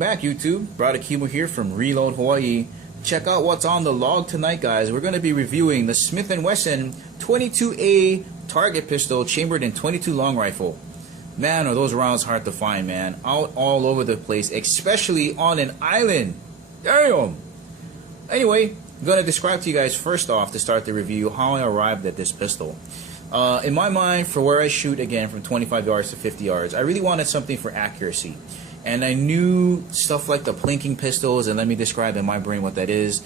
back, YouTube. Brother Kimo here from Reload Hawaii. Check out what's on the log tonight, guys. We're going to be reviewing the Smith & Wesson 22A target pistol chambered in 22 long rifle. Man, are those rounds hard to find, man. Out all over the place, especially on an island. Damn! Anyway, I'm going to describe to you guys first off to start the review how I arrived at this pistol. In my mind, for where I shoot, again, from 25 yards to 50 yards, I really wanted something for accuracy. And I knew stuff like the plinking pistols, and let me describe in my brain what that is.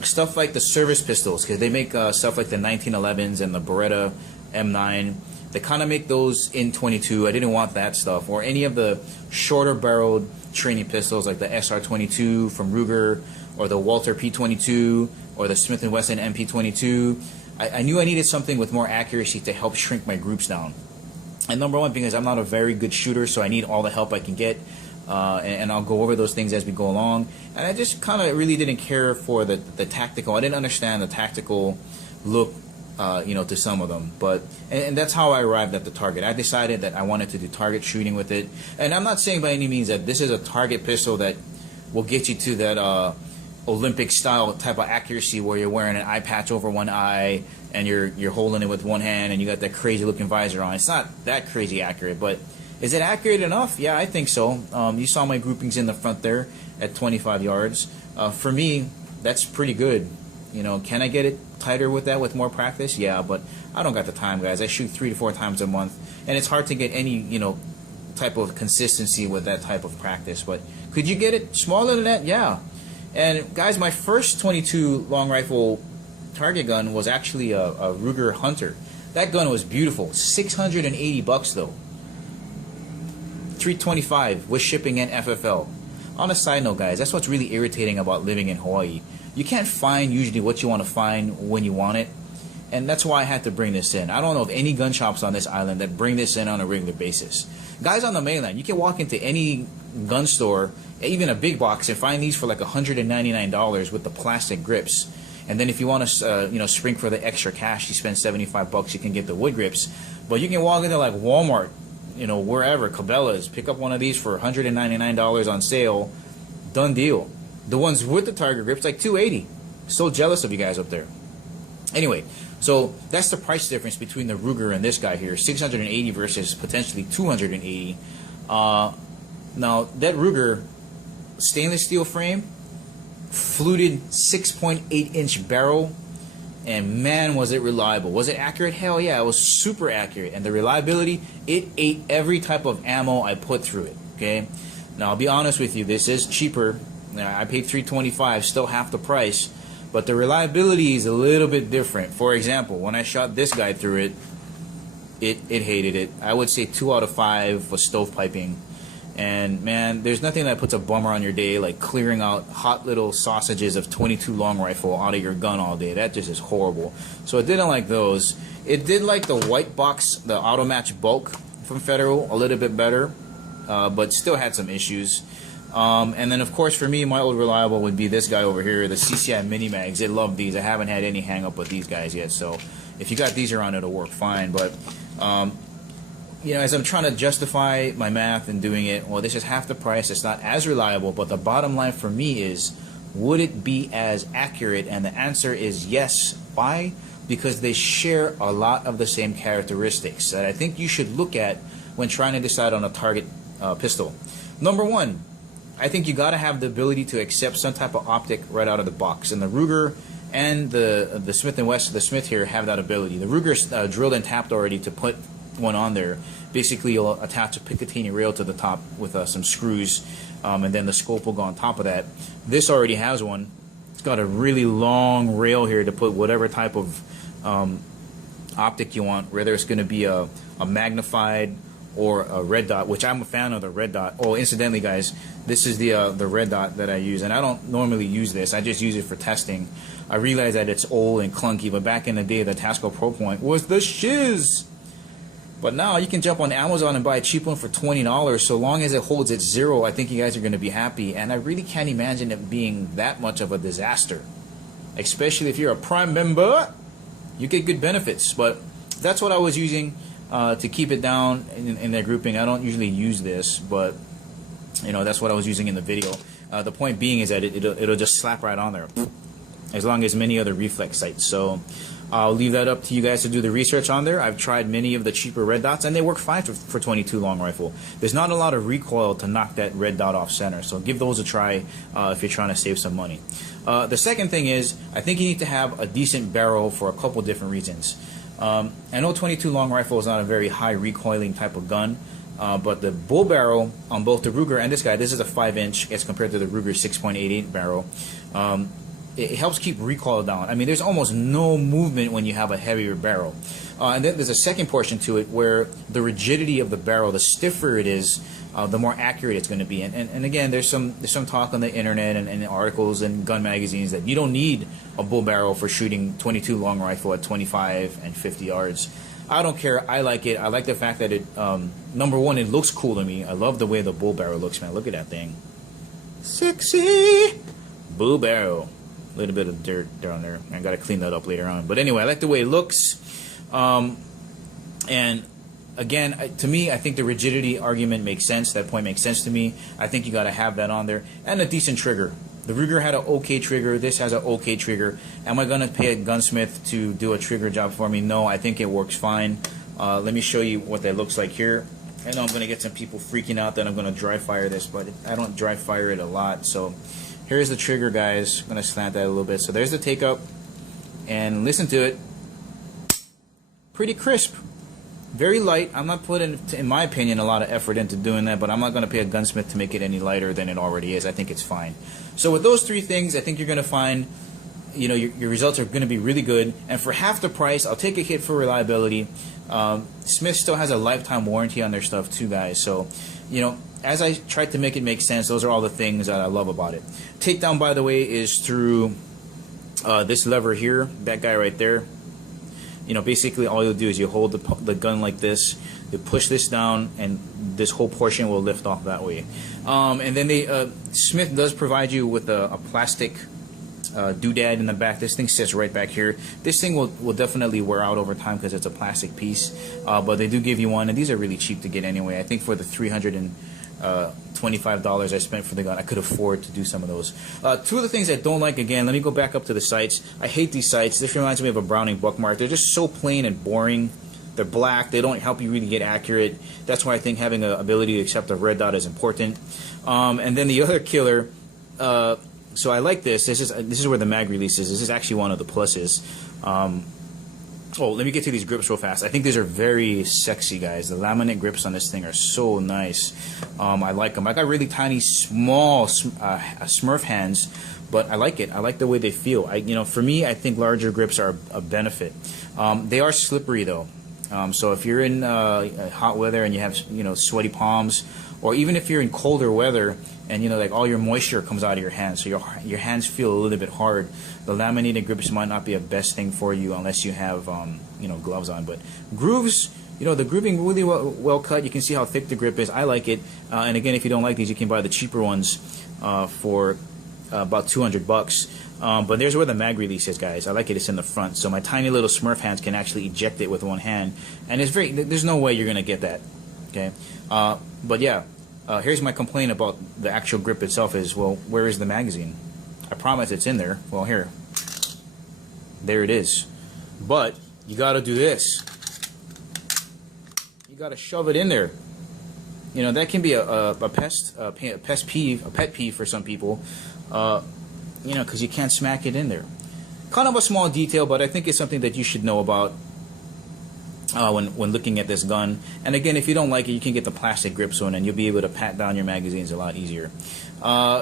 Stuff like the service pistols, because they make stuff like the 1911s and the Beretta M9. They kind of make those in 22. I didn't want that stuff. Or any of the shorter barreled training pistols like the SR22 from Ruger, or the Walter P22, or the Smith & Wesson MP22. I knew I needed something with more accuracy to help shrink my groups down. And number one, because I'm not a very good shooter, so I need all the help I can get, and I'll go over those things as we go along. And I just kind of really didn't care for the tactical. I didn't understand the tactical look, to some of them. But and that's how I arrived at the target. I decided that I wanted to do target shooting with it. And I'm not saying by any means that this is a target pistol that will get you to that Olympic style type of accuracy where you're wearing an eye patch over one eye and you're holding it with one hand and you got that crazy looking visor on. It's not that crazy accurate, but is it accurate enough? Yeah, I think so. You saw my groupings in the front there at 25 yards. For me, that's pretty good. Can I get it tighter with that with more practice? Yeah, but I don't got the time, guys. I shoot 3 to 4 times a month, and it's hard to get any type of consistency with that type of practice. But could you get it smaller than that? Yeah. And guys, my first 22 long rifle target gun was actually a Ruger Hunter. That gun was beautiful. $680 though. $325 with shipping and FFL. On a side note, guys, that's what's really irritating about living in Hawaii. You can't find usually what you want to find when you want it, and that's why I had to bring this in. I don't know of any gun shops on this island that bring this in on a regular basis. Guys on the mainland, you can walk into any gun store, even a big box, and find these for like $199 with the plastic grips. And then if you want to, spring for the extra cash, you spend $75. You can get the wood grips. But you can walk into like Walmart, wherever, Cabela's, pick up one of these for $199 on sale. Done deal. The ones with the target grips, like $280. So jealous of you guys up there. Anyway, so that's the price difference between the Ruger and this guy here, $680 versus potentially $280. Now that Ruger stainless steel frame, fluted 6.8-inch barrel, and man, was it reliable. Was it accurate? Hell yeah, it was super accurate. And the reliability, it ate every type of ammo I put through it. Okay, now I'll be honest with you, this is cheaper. I paid $325, still half the price, but the reliability is a little bit different. For example, when I shot this guy through it hated it. I would say 2 out of 5 was stovepiping. And man, there's nothing that puts a bummer on your day like clearing out hot little sausages of 22 long rifle out of your gun all day. That just is horrible. So it didn't like those. It did like the white box, the auto match bulk from Federal, a little bit better, but still had some issues. And then of course for me, my old reliable would be this guy over here, the CCI mini mags. They love these. I haven't had any hang up with these guys yet, so if you got these around, it'll work fine. But as I'm trying to justify my math and doing it, well, this is half the price. It's not as reliable, but the bottom line for me is, would it be as accurate? And the answer is yes. Why? Because they share a lot of the same characteristics that I think you should look at when trying to decide on a target pistol. Number one, I think you got to have the ability to accept some type of optic right out of the box, and the Ruger and the Smith & Wesson, the Smith here, have that ability. The Ruger's drilled and tapped already to put one on there. Basically, you'll attach a Picatinny rail to the top with some screws, and then the scope will go on top of that. This already has one. It's got a really long rail here to put whatever type of optic you want, whether it's going to be a magnified or a red dot, which I'm a fan of the red dot. Oh, incidentally, guys, this is the red dot that I use, and I don't normally use this. I just use it for testing. I realize that it's old and clunky, but back in the day, the Tasco Pro Point was the shiz. But now you can jump on Amazon and buy a cheap one for $20. So long as it holds its 0, I think you guys are going to be happy. And I really can't imagine it being that much of a disaster, especially if you're a Prime member. You get good benefits, but that's what I was using to keep it down in their grouping. I don't usually use this, but You know, that's what I was using in the video. The point being is that it'll just slap right on there, as long as many other reflex sights. So I'll leave that up to you guys to do the research on there. I've tried many of the cheaper red dots, and they work fine for 22 long rifle. There's not a lot of recoil to knock that red dot off center, so give those a try if you're trying to save some money. The second thing is, I think you need to have a decent barrel for a couple different reasons. I know 22 long rifle is not a very high recoiling type of gun, but the bull barrel on both the Ruger and this guy, this is a 5-inch as compared to the Ruger 6.88 barrel. It helps keep recoil down. I mean, there's almost no movement when you have a heavier barrel. And then there's a second portion to it where the rigidity of the barrel, the stiffer it is, the more accurate it's going to be. And again, there's some talk on the internet and articles and gun magazines that you don't need a bull barrel for shooting 22 long rifle at 25 and 50 yards. I don't care. I like it. I like the fact that it, number one, it looks cool to me. I love the way the bull barrel looks, man. Look at that thing. Sexy bull barrel. A little bit of dirt down there. I gotta clean that up later on. But anyway, I like the way it looks. And again, to me, I think the rigidity argument makes sense. That point makes sense to me. I think you gotta have that on there. And a decent trigger. The Ruger had an okay trigger. This has an okay trigger. Am I gonna pay a gunsmith to do a trigger job for me? No, I think it works fine. Let me show you what that looks like here. I know I'm gonna get some people freaking out that I'm gonna dry fire this, but I don't dry fire it a lot. So here's the trigger, guys. I'm going to slant that a little bit. So there's the take up. And listen to it. Pretty crisp. Very light. I'm not putting, in my opinion, a lot of effort into doing that, but I'm not going to pay a gunsmith to make it any lighter than it already is. I think it's fine. So with those three things, I think you're going to find, you know, your results are going to be really good. And for half the price, I'll take a hit for reliability. Smith still has a lifetime warranty on their stuff too, guys. So, you know, as I tried to make it make sense, those are all the things that I love about it. Takedown, by the way, is through this lever here, that guy right there. You know, basically all you'll do is you hold the gun like this, you push this down, and this whole portion will lift off that way. And then Smith does provide you with a plastic doodad in the back. This thing sits right back here. This thing will definitely wear out over time because it's a plastic piece, but they do give you one, and these are really cheap to get anyway. I think for the $325 I spent for the gun, I could afford to do some of those. Two of the things I don't like, again, let me go back up to the sights. I hate these sights. This reminds me of a Browning Buckmark. They're just so plain and boring. They're black. They don't help you really get accurate. That's why I think having an ability to accept a red dot is important. And then the other killer, so I like this. This is where the mag release is. This is actually one of the pluses. Oh, let me get to these grips real fast. I think these are very sexy, guys. The laminate grips on this thing are so nice. I like them. I got really tiny, small Smurf hands, but I like it. I like the way they feel. You know, for me, I think larger grips are a benefit. They are slippery though. So if you're in hot weather and you have, you know, sweaty palms, or even if you're in colder weather and, you know, like all your moisture comes out of your hands, so your hands feel a little bit hard, the laminated grips might not be a best thing for you unless you have you know, gloves on. But grooves, you know, the grooving really well cut. You can see how thick the grip is. I like it. And again, if you don't like these, you can buy the cheaper ones for about $200. But there's where the mag release is, guys. I like it. It's in the front, so my tiny little Smurf hands can actually eject it with one hand, and it's there's no way you're gonna get that. Okay, but yeah, here's my complaint about the actual grip itself is, well, where is the magazine? I promise it's in there. Well, here, there it is. But you gotta do this. You gotta shove it in there. You know, that can be a pet peeve for some people. You know, because you can't smack it in there. Kind of a small detail, but I think it's something that you should know about when looking at this gun. And again, if you don't like it, you can get the plastic grips on, and you'll be able to pat down your magazines a lot easier.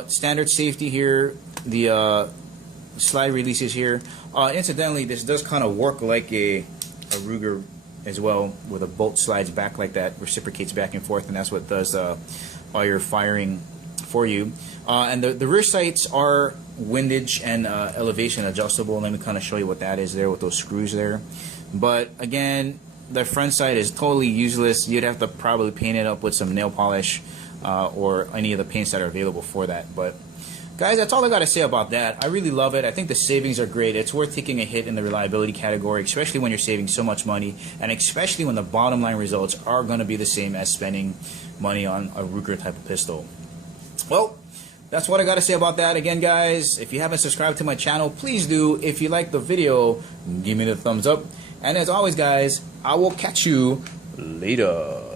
Standard safety here, the slide releases here. Incidentally, this does kind of work like a Ruger as well, where the bolt slides back like that, reciprocates back and forth, and that's what does all your firing for you. And the rear sights are windage and elevation adjustable. Let me kind of show you what that is there with those screws there. But again, the front sight is totally useless. You'd have to probably paint it up with some nail polish or any of the paints that are available for that. But guys, that's all I got to say about that. I really love it. I think the savings are great. It's worth taking a hit in the reliability category, especially when you're saving so much money, and especially when the bottom line results are going to be the same as spending money on a Ruger type of pistol. Well, that's what I got to say about that. Again, guys, if you haven't subscribed to my channel, please do. If you like the video, give me the thumbs up. And as always, guys, I will catch you later.